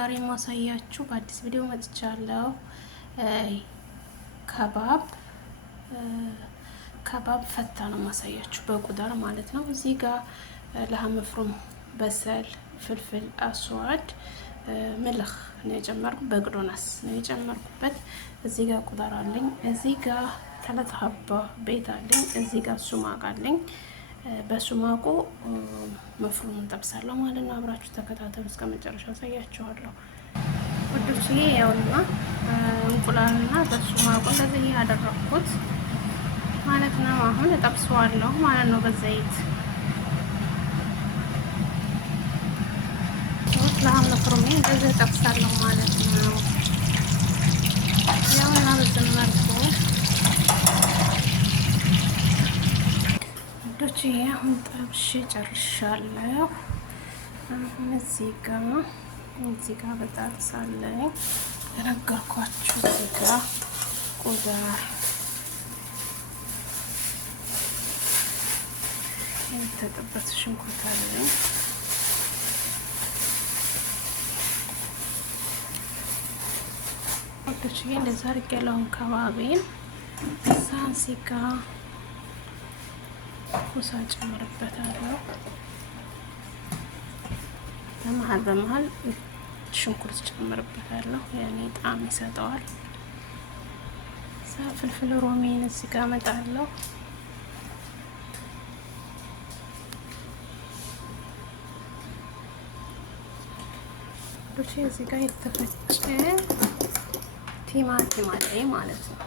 ዛሬ ማሳያችሁ በአዲስ ቪዲዮ መጥቻለሁ። ከባብ ፈታ ነው ማሳያችሁ በቁዳር ማለት ነው። እዚህ ጋር ለሐም መፍሩም፣ በሰል፣ ፍልፍል አስዋድ፣ ምልህ ነው የጨመርኩት። በግዶናስ ነው የጨመርኩበት። እዚህ ጋር ቁዳር አለኝ። እዚህ ጋር 3 ሀባ ቤት አለኝ። እዚህ ጋር ሱማቅ አለኝ። በሱማቁ መፍሩም እንጠብሳለሁ ማለት ነው። አብራችሁ ተከታተሉ እስከ መጨረሻው አሳያችኋለሁ። ወዶችዬ ያውና እንቁላልና በሱማቁ እንደዚህ ያደረኩት ማለት ነው። አሁን እጠብሰዋለሁ ማለት ነው በዘይት ለሐም መፍሩም እንደዚህ እጠብሳለሁ ማለት ነው። ያውና በዚህ መልኩ ወዶች አሁን ጠብሼ ጨርሻለሁ። አሁን እዚህ ጋር በጣጥሳለሁ የነገርኳችሁ። እዚህ ጋር ቁዳር የተጠበሰ ሽንኩርት አለኝ። ወዶች እንደዛ አድርጌያለሁ። ከባቤን እዛን ሲጋ ኩሳ ጨምርበታለሁ። በመሀል ሽንኩርት ጨምርበታለሁ። ያኔ ጣዕም ይሰጠዋል። ፍልፍል ሮሜን እዚህ ጋር እመጣለሁ። እዚህ ጋር የተፈጨ ቲማቲም አለኝ ማለት ነው።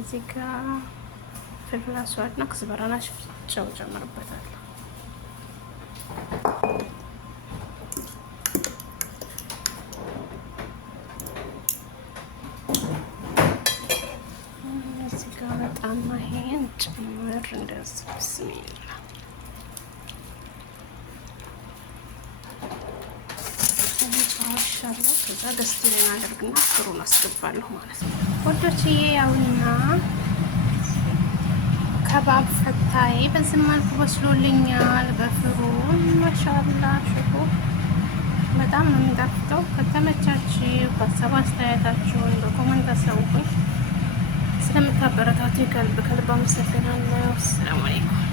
እዚህ ጋር ፍልፍል አስዋድና ክዝበራና ጨው ጨምርበታለሁ። እዚህ ጋር በጣም ይሄን ጭምር እንደዚህ ብስሚላ ጨርሻለሁ። ከዛ ገስቲን አደርግና ፍሩን አስገባለሁ ማለት ነው። ወዶችዬ ያውና ከባብ ፈታይ በዚህ መልኩ በስሎልኛል በፍሩን። ማሻአላ ሽፉ በጣም ነው የሚጣፍጠው። ከተመቻችሁ በሀሳብ አስተያየታችሁን በኮመንት አሳውቁኝ። ስለምታበረታቱ ከልብ አመሰግናለሁ። ሰላም አለይኩም።